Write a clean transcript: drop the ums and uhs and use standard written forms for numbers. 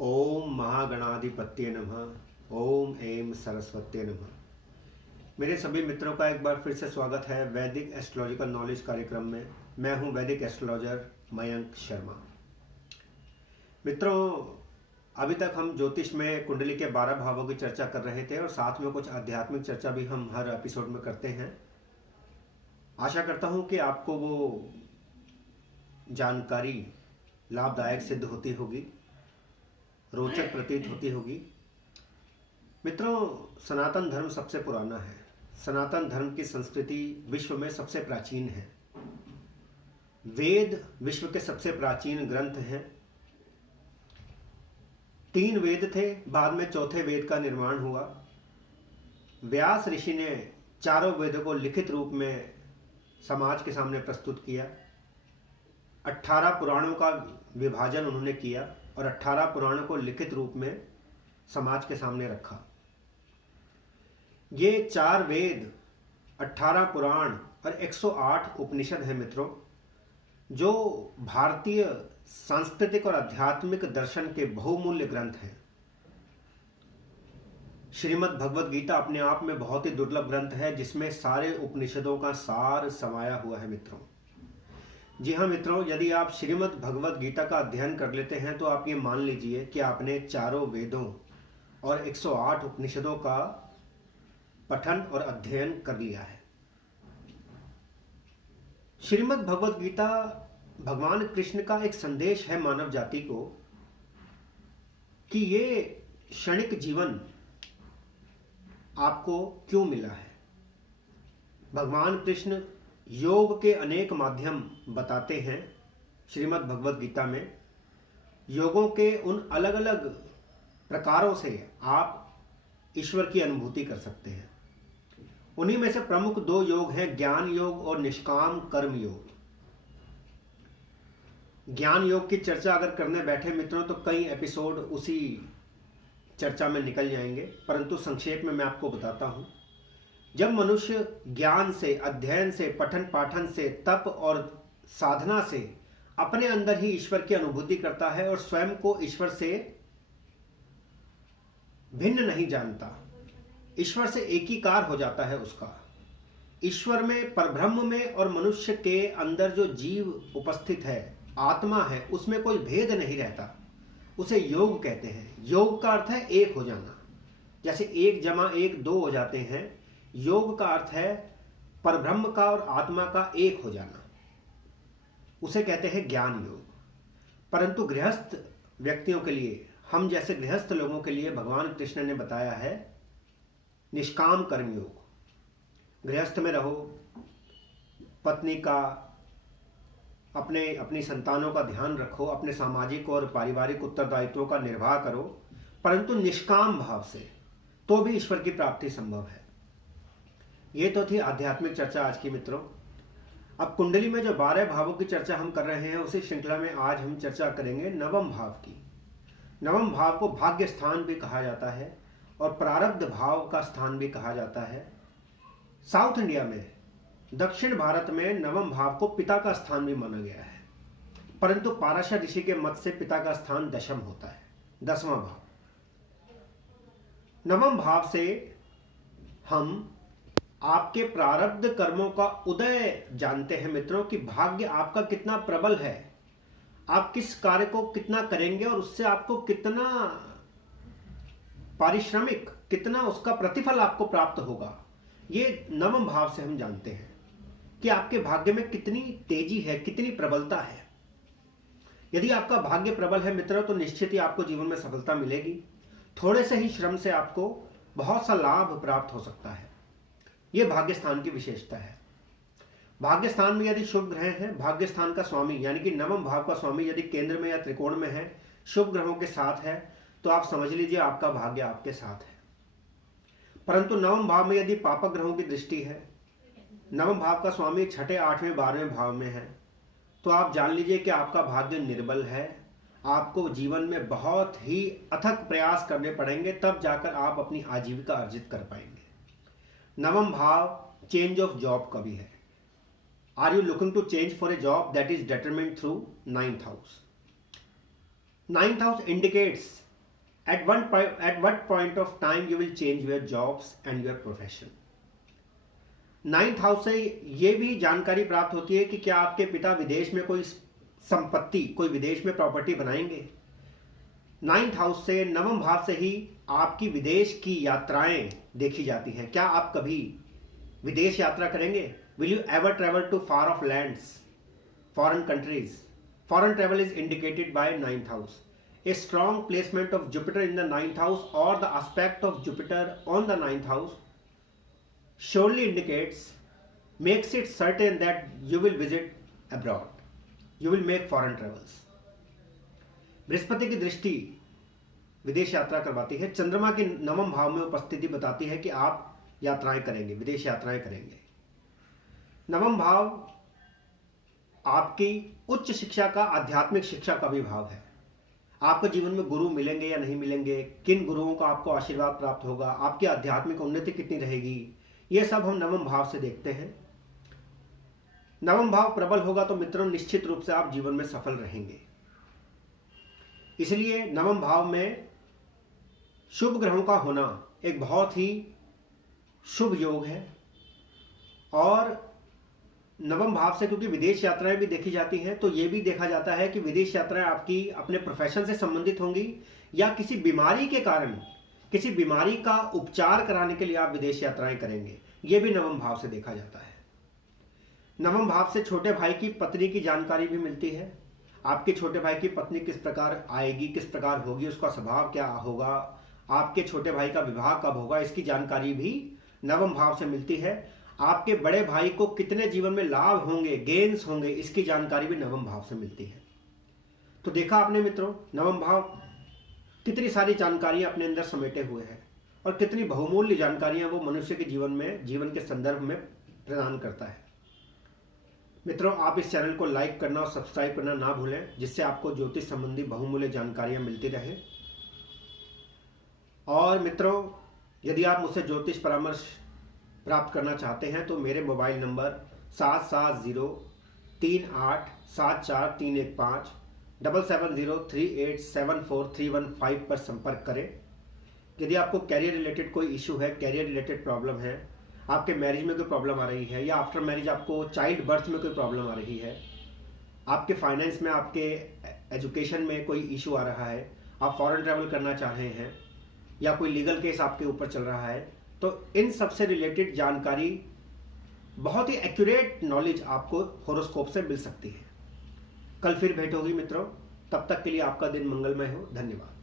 ओम महागणाधिपत्ये नमः। ओम एम सरस्वत्ये नमः। मेरे सभी मित्रों का एक बार फिर से स्वागत है वैदिक एस्ट्रोलॉजिकल नॉलेज कार्यक्रम में। मैं हूं वैदिक एस्ट्रोलॉजर मयंक शर्मा। मित्रों, अभी तक हम ज्योतिष में कुंडली के 12 भावों की चर्चा कर रहे थे और साथ में कुछ आध्यात्मिक चर्चा भी हम हर एपिसोड में करते हैं। आशा करता हूं कि आपको वो जानकारी लाभदायक सिद्ध होती होगी, रोचक प्रतीत होती होगी। मित्रों, सनातन धर्म सबसे पुराना है। सनातन धर्म की संस्कृति विश्व में सबसे प्राचीन है। वेद विश्व के सबसे प्राचीन ग्रंथ हैं। 3 वेद थे, बाद में चौथे वेद का निर्माण हुआ। व्यास ऋषि ने चारों वेदों को लिखित रूप में समाज के सामने प्रस्तुत किया। 18 पुराणों का विभाजन उन्होंने किया और 18 पुराणों को लिखित रूप में समाज के सामने रखा। ये 4 वेद, 18 पुराण और 108 उपनिषद हैं मित्रों, जो भारतीय सांस्कृतिक और आध्यात्मिक दर्शन के बहुमूल्य ग्रंथ हैं। श्रीमद् भगवद गीता अपने आप में बहुत ही दुर्लभ ग्रंथ है, जिसमें सारे उपनिषदों का सार समाया हुआ है मित्रों। जी हाँ मित्रों, यदि आप श्रीमद् भगवद गीता का अध्ययन कर लेते हैं तो आप ये मान लीजिए कि आपने चारों वेदों और 108 उपनिषदों का पठन और अध्ययन कर लिया है। श्रीमद् भगवद गीता भगवान कृष्ण का एक संदेश है मानव जाति को कि ये क्षणिक जीवन आपको क्यों मिला है। भगवान कृष्ण योग के अनेक माध्यम बताते हैं। श्रीमद् भगवद गीता में योगों के उन अलग अलग प्रकारों से आप ईश्वर की अनुभूति कर सकते हैं। उन्हीं में से प्रमुख 2 योग हैं, ज्ञान योग और निष्काम कर्म योग। ज्ञान योग की चर्चा अगर करने बैठे मित्रों तो कई एपिसोड उसी चर्चा में निकल जाएंगे, परंतु संक्षेप में मैं आपको बताता हूं। जब मनुष्य ज्ञान से, अध्ययन से, पठन पाठन से, तप और साधना से अपने अंदर ही ईश्वर की अनुभूति करता है और स्वयं को ईश्वर से भिन्न नहीं जानता, ईश्वर से एकीकार हो जाता है उसका। ईश्वर में, परब्रह्म में और मनुष्य के अंदर जो जीव उपस्थित है, आत्मा है, उसमें कोई भेद नहीं रहता। उसे योग कहते हैं। योग का अर्थ है एक हो जाना। जैसे 1 + 1 2 हो जाते हैं, योग का अर्थ है परब्रह्म का और आत्मा का एक हो जाना। उसे कहते हैं ज्ञान योग। परंतु गृहस्थ व्यक्तियों के लिए, हम जैसे गृहस्थ लोगों के लिए भगवान कृष्ण ने बताया है निष्काम कर्म योग। गृहस्थ में रहो, पत्नी का, अपनी संतानों का ध्यान रखो, अपने सामाजिक और पारिवारिक उत्तरदायित्वों का निर्वाह करो, परंतु निष्काम भाव से, तो भी ईश्वर की प्राप्ति संभव है। ये तो थी आध्यात्मिक चर्चा आज की मित्रों। अब कुंडली में जो 12 भावों की चर्चा हम कर रहे हैं, उसी श्रृंखला में आज हम चर्चा करेंगे नवम भाव की। नवम भाव को भाग्य स्थान भी कहा जाता है और प्रारब्ध भाव का स्थान भी कहा जाता है। साउथ इंडिया में, दक्षिण भारत में नवम भाव को पिता का स्थान भी माना गया है, परंतु पाराशर ऋषि के मत से पिता का स्थान दशम होता है, 10वां भाव। नवम भाव से हम आपके प्रारब्ध कर्मों का उदय जानते हैं मित्रों, कि भाग्य आपका कितना प्रबल है, आप किस कार्य को कितना करेंगे और उससे आपको कितना पारिश्रमिक, कितना उसका प्रतिफल आपको प्राप्त होगा। ये नवम भाव से हम जानते हैं कि आपके भाग्य में कितनी तेजी है, कितनी प्रबलता है। यदि आपका भाग्य प्रबल है मित्रों तो निश्चित ही आपको जीवन में सफलता मिलेगी। थोड़े से ही श्रम से आपको बहुत सा लाभ प्राप्त हो सकता है। यह भाग्य स्थान की विशेषता है। भाग्य स्थान में यदि शुभ ग्रह हैं, भाग्य स्थान का स्वामी यानी कि नवम भाव का स्वामी यदि केंद्र में या त्रिकोण में है, शुभ ग्रहों के साथ है, तो आप समझ लीजिए आपका भाग्य आपके साथ है। परंतु नवम भाव में यदि पापक ग्रहों की दृष्टि है, नवम भाव का स्वामी 6, 8वें, 12वें भाव में है, तो आप जान लीजिए कि आपका भाग्य निर्बल है। आपको जीवन में बहुत ही अथक प्रयास करने पड़ेंगे, तब जाकर आप अपनी आजीविका अर्जित कर पाएंगे। नवम भाव चेंज ऑफ जॉब का भी है। Are you looking to change for a job that is determined through 9th house? 9th house indicates At what point of time you will change your jobs and your profession? 9th house से ये भी जानकारी प्राप्त होती है कि क्या आपके पिता विदेश में कोई संपत्ति, कोई विदेश में प्रॉपर्टी बनाएंगे। 9th हाउस से, नवम भाव से ही आपकी विदेश की यात्राएं देखी जाती हैं। क्या आप कभी विदेश यात्रा करेंगे? Will you ever travel to far off lands, foreign countries? Foreign travel is indicated by 9th house. A strong placement of Jupiter in the 9th house or the aspect of Jupiter on the 9th house surely makes it certain that you will visit abroad. You will make foreign travels. Brihaspati की दृष्टि विदेश यात्रा करवाती है। चंद्रमा की नवम भाव में उपस्थिति बताती है कि आप यात्राएं करेंगे, विदेश यात्राएं करेंगे। नवम भाव आपकी उच्च शिक्षा का, आध्यात्मिक शिक्षा का भी भाव है। आपको जीवन में गुरु मिलेंगे या नहीं मिलेंगे, किन गुरुओं का आपको आशीर्वाद प्राप्त होगा, आपकी आध्यात्मिक उन्नति कितनी रहेगी, ये सब हम नवम भाव से देखते हैं। नवम भाव प्रबल होगा तो मित्रों निश्चित रूप से आप जीवन में सफल रहेंगे। इसलिए नवम भाव में शुभ ग्रहों का होना एक बहुत ही शुभ योग है। और नवम भाव से क्योंकि विदेश यात्राएं भी देखी जाती हैं, तो ये भी देखा जाता है कि विदेश यात्राएं आपकी अपने प्रोफेशन से संबंधित होंगी या किसी बीमारी के कारण, किसी बीमारी का उपचार कराने के लिए आप विदेश यात्राएं करेंगे। ये भी नवम भाव से देखा जाता है। नवम भाव से छोटे भाई की पत्नी की जानकारी भी मिलती है। आपके छोटे भाई की पत्नी किस प्रकार आएगी, किस प्रकार होगी, उसका स्वभाव क्या होगा, आपके छोटे भाई का विवाह कब होगा, इसकी जानकारी भी नवम भाव से मिलती है। आपके बड़े भाई को कितने जीवन में लाभ होंगे, गेन्स होंगे, इसकी जानकारी भी नवम भाव से मिलती है। तो देखा आपने मित्रों, नवम भाव कितनी सारी जानकारियां अपने अंदर समेटे हुए हैं और कितनी बहुमूल्य जानकारियां वो मनुष्य के जीवन में, जीवन के संदर्भ में प्रदान करता है। मित्रों, आप इस चैनल को लाइक करना और सब्सक्राइब करना ना भूलें, जिससे आपको ज्योतिष संबंधी बहुमूल्य जानकारियां मिलती रहे। और मित्रों, यदि आप मुझसे ज्योतिष परामर्श प्राप्त करना चाहते हैं तो मेरे मोबाइल नंबर 7703874315 7703874315 पर संपर्क करें। यदि आपको कैरियर रिलेटेड कोई इशू है, कैरियर रिलेटेड प्रॉब्लम है, आपके मैरिज में कोई प्रॉब्लम आ रही है या आफ्टर मैरिज आपको चाइल्ड बर्थ में कोई प्रॉब्लम आ रही है, आपके फाइनेंस में, आपके एजुकेशन में कोई इशू आ रहा है, आप फॉरेन ट्रैवल करना चाह रहे हैं या कोई लीगल केस आपके ऊपर चल रहा है, तो इन सब से रिलेटेड जानकारी, बहुत ही एक्यूरेट नॉलेज आपको होरोस्कोप से मिल सकती है। कल फिर भेंट होगी मित्रों, तब तक के लिए आपका दिन मंगलमय हो। धन्यवाद।